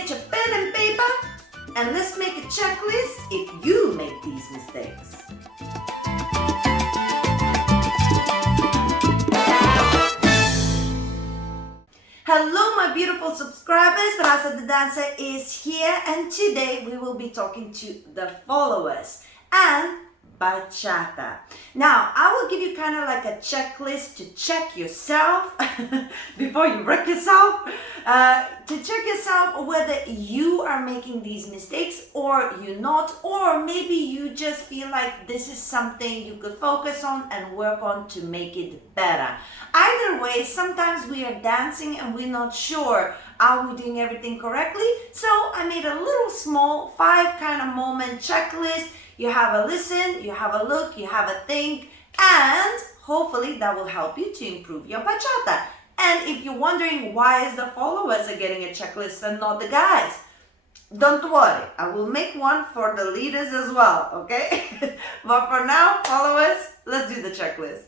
get your pen and paper and let's make a checklist if you make these mistakes. Hello my beautiful subscribers, Rasa the dancer is here and today we will be talking to the followers and Bachata. Now, I will give you kind of like a checklist to check yourself before you wreck yourself, to check yourself whether you are making these mistakes or you're not, or maybe you just feel like this is something you could focus on and work on to make it better. Either way, sometimes we are dancing and we're not sure are we doing everything correctly, so I made a little small 5 kind of moment checklist. You have a listen, you have a look, you have a think, and hopefully that will help you to improve your bachata. And if you're wondering why is the followers are getting a checklist and not the guys, don't worry, I will make one for the leaders as well, okay? But for now, followers, let's do the checklist.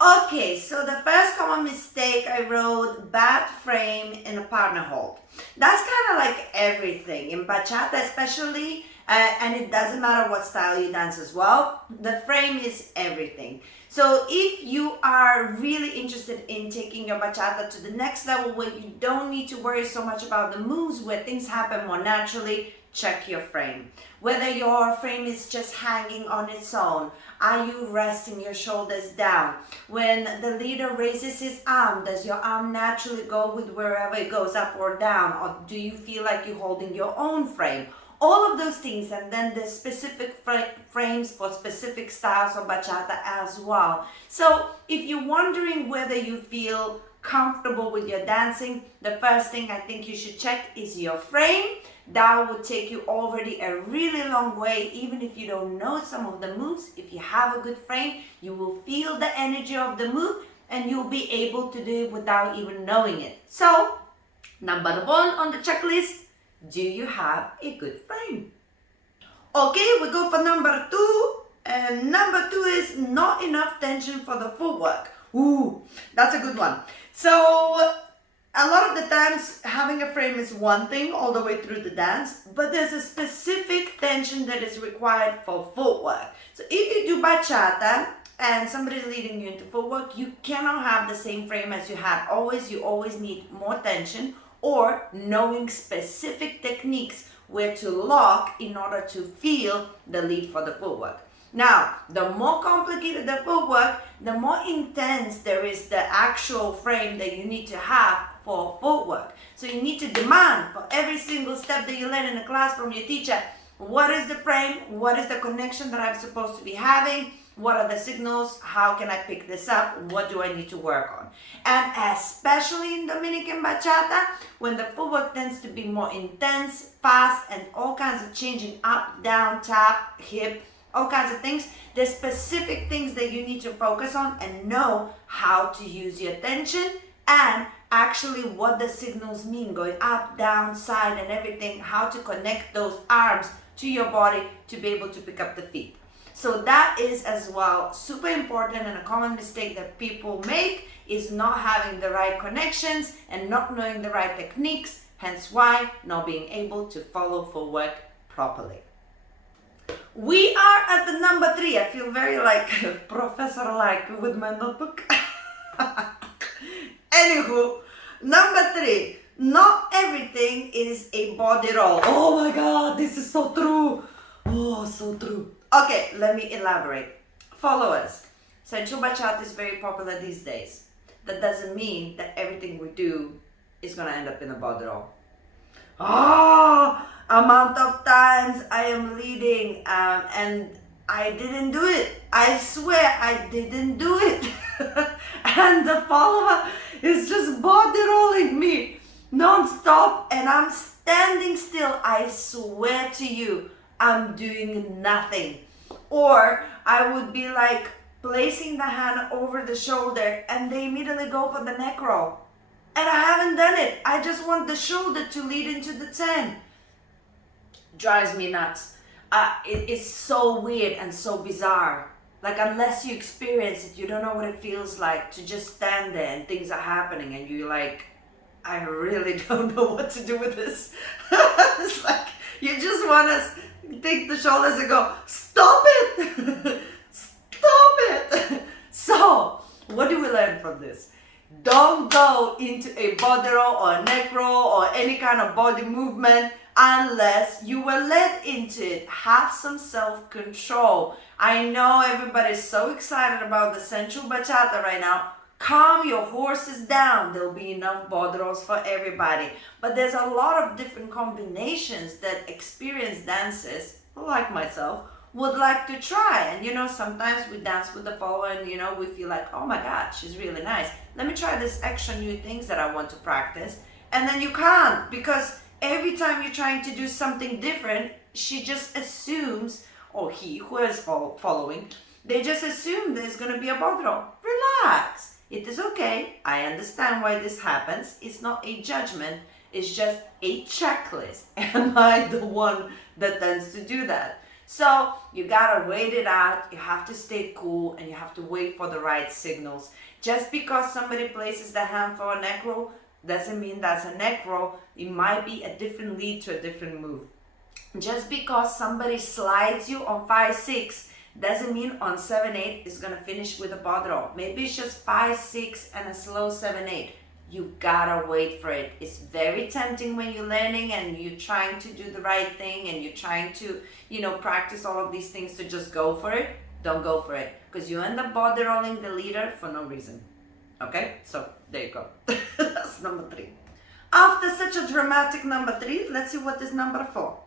Okay, so the first common mistake I wrote, bad frame in a partner hold. That's kind of like everything, in bachata especially, and it doesn't matter what style you dance as well, the frame is everything. So if you are really interested in taking your bachata to the next level where you don't need to worry so much about the moves, where things happen more naturally, check your frame. Whether your frame is just hanging on its own, are you resting your shoulders down? When the leader raises his arm, does your arm naturally go with wherever it goes, up or down? Or do you feel like you're holding your own frame? All of those things, and then the specific frames for specific styles of bachata as well. So if you're wondering whether you feel comfortable with your dancing, the first thing I think you should check is your frame. That will take you already a really long way, even if you don't know some of the moves. If you have a good frame, you will feel the energy of the move and you'll be able to do it without even knowing it. So, number 1 on the checklist, do you have a good frame? Okay, we go for number 2. And number 2 is not enough tension for the footwork. Ooh, that's a good one. So, a lot of the times having a frame is one thing all the way through the dance, but there's a specific tension that is required for footwork. So if you do bachata and somebody's leading you into footwork, you cannot have the same frame as you had always. You always need more tension or knowing specific techniques where to lock in order to feel the lead for the footwork. Now, the more complicated the footwork, the more intense there is the actual frame that you need to have for footwork. So you need to demand for every single step that you learn in a class from your teacher, what is the frame, what is the connection that I'm supposed to be having, what are the signals, how can I pick this up, what do I need to work on. And especially in Dominican bachata, when the footwork tends to be more intense, fast, and all kinds of changing up, down, tap, hip, all kinds of things, there's specific things that you need to focus on and know how to use your tension and actually what the signals mean, going up, down, side, and everything, how to connect those arms to your body to be able to pick up the feet. So that is as well super important, and a common mistake that people make is not having the right connections and not knowing the right techniques, hence why not being able to follow footwork properly. We are at the number 3. I feel very like professor-like with my notebook. Anywho, number 3. Not everything is a body roll. Oh my God, this is so true. Oh, so true. Okay, let me elaborate. Followers, sensual bachata is very popular these days. That doesn't mean that everything we do is gonna end up in a body roll. Amount of times I am leading and I didn't do it. I swear I didn't do it. And the follower is just body rolling me non-stop and I'm standing still. I swear to you, I'm doing nothing. Or I would be like placing the hand over the shoulder and they immediately go for the neck roll. And I haven't done it. I just want the shoulder to lead into the 10. Drives me nuts. It is so weird and so bizarre. Like, unless you experience it, you don't know what it feels like to just stand there and things are happening and you're like, I really don't know what to do with this. It's like you just want to take the shoulders and go, stop it! Stop it! So, what do we learn from this? Don't go into a body roll or a neck roll or any kind of body movement unless you were led into it. Have some self-control. I know everybody's so excited about the sensual bachata right now. Calm your horses down. There'll be enough body rolls for everybody. But there's a lot of different combinations that experienced dancers, like myself, would like to try. And sometimes we dance with the follower and we feel like, oh my God, she's really nice. Let me try this extra new things that I want to practice. And then you can't, because every time you're trying to do something different, she just assumes, or he who is following, they just assume there's going to be a body roll. Relax. It is okay. I understand why this happens. It's not a judgment. It's just a checklist. Am I the one that tends to do that? So you gotta wait it out. You have to stay cool and you have to wait for the right signals. Just because somebody places the hand for a neck roll doesn't mean that's a neck roll. It might be a different lead to a different move. Just because somebody slides you on 5-6 doesn't mean on 7-8 is gonna finish with a body roll. Maybe it's just 5-6 and a slow 7-8. You gotta wait for it. It's very tempting when you're learning and you're trying to do the right thing and you're trying to, practice all of these things to just go for it. Don't go for it, because you end up body rolling the leader for no reason. Okay, so there you go. That's number 3. After such a dramatic number 3, let's see what is number 4.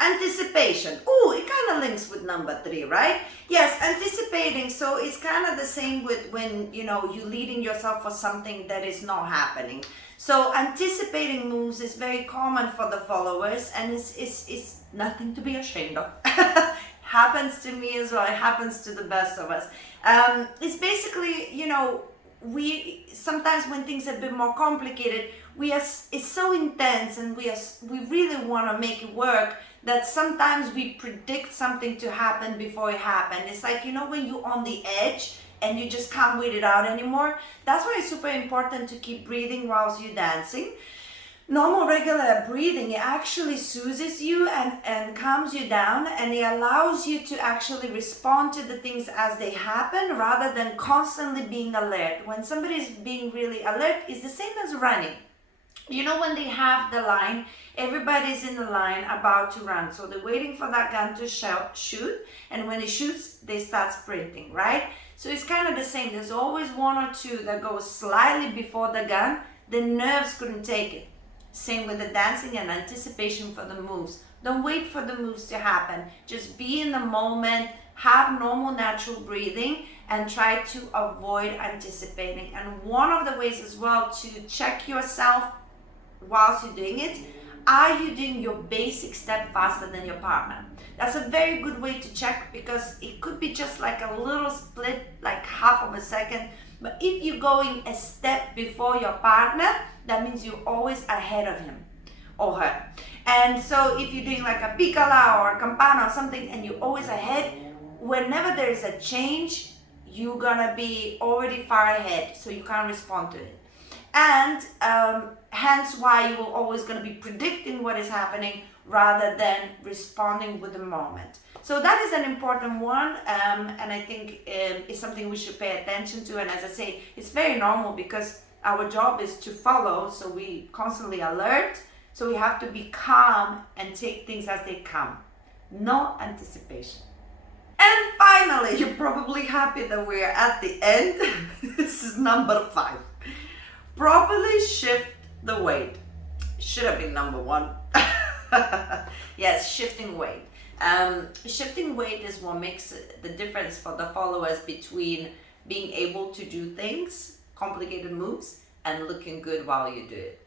Anticipation. Ooh, it kind of links with number 3, right? Yes, anticipating. So it's kind of the same with when, you're leading yourself for something that is not happening. So anticipating moves is very common for the followers, and it's nothing to be ashamed of. Happens to me as well. It happens to the best of us. It's basically, we sometimes when things are a bit more complicated, it's so intense and we really want to make it work that sometimes we predict something to happen before it happens. It's like, when you're on the edge and you just can't wait it out anymore. That's why it's super important to keep breathing whilst you're dancing. Normal, regular breathing, it actually soothes you and calms you down, and it allows you to actually respond to the things as they happen rather than constantly being alert. When somebody is being really alert, it's the same as running. When they have the line, everybody's in the line about to run. So they're waiting for that gun to shoot, and when it shoots, they start sprinting, right? So it's kind of the same. There's always one or two that go slightly before the gun. The nerves couldn't take it. Same with the dancing and anticipation for the moves. Don't wait for the moves to happen. Just be in the moment, have normal natural breathing, and try to avoid anticipating. And one of the ways as well to check yourself whilst you're doing it, are you doing your basic step faster than your partner? That's a very good way to check, because it could be just like a little split, like half of a second. But if you're going a step before your partner, that means you're always ahead of him or her. And so if you're doing like a piccola or a campana or something and you're always ahead, whenever there is a change, you're gonna be already far ahead, so you can't respond to it. And hence why you're always gonna be predicting what is happening rather than responding with the moment. So that is an important one, and I think it's something we should pay attention to. And as I say, it's very normal because our job is to follow, so we constantly alert. So we have to be calm and take things as they come. No anticipation. And finally, you're probably happy that we're at the end. This is number 5. Properly shift the weight. Should have been number 1. Yes, shifting weight. Shifting weight is what makes the difference for the followers between being able to do things, complicated moves, and looking good while you do it.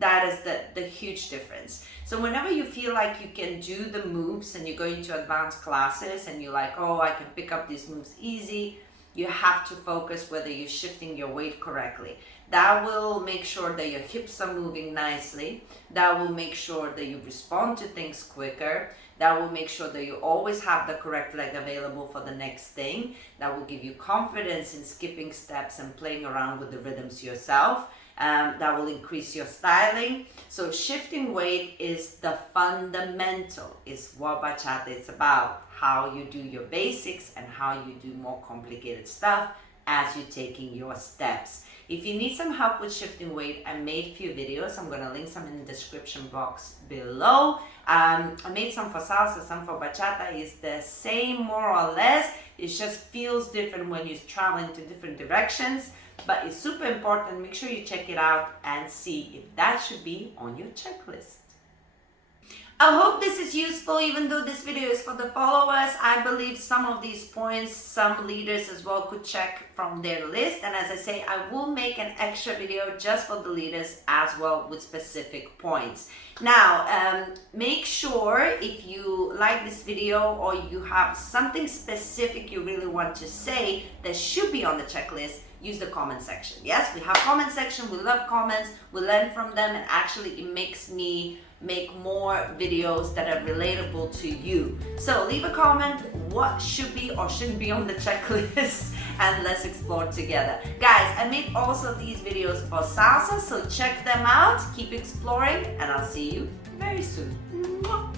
That is the huge difference. So whenever you feel like you can do the moves and you go into advanced classes and you're like, oh, I can pick up these moves easy, you have to focus whether you're shifting your weight correctly. That will make sure that your hips are moving nicely. That will make sure that you respond to things quicker. That will make sure that you always have the correct leg available for the next thing. That will give you confidence in skipping steps and playing around with the rhythms yourself. that will increase your styling. So shifting weight is the fundamental, is what bachata is about. How you do your basics and how you do more complicated stuff as you're taking your steps. If you need some help with shifting weight, I made a few videos. I'm gonna link some in the description box below. I made some for salsa, some for bachata. It's the same more or less. It just feels different when you're traveling to different directions, but it's super important. Make sure you check it out and see if that should be on your checklist. I hope this is useful. Even though this video is for the followers, I believe some of these points some leaders as well could check from their list. And as I say, I will make an extra video just for the leaders as well with specific points. Now, make sure if you like this video or you have something specific you really want to say that should be on the checklist, use the comment section. Yes, we have comment section. We love comments. We learn from them, and actually it makes me make more videos that are relatable to you. So leave a comment what should be or shouldn't be on the checklist and let's explore together. Guys, I made also these videos for salsa, so check them out, keep exploring, and I'll see you very soon. Mwah.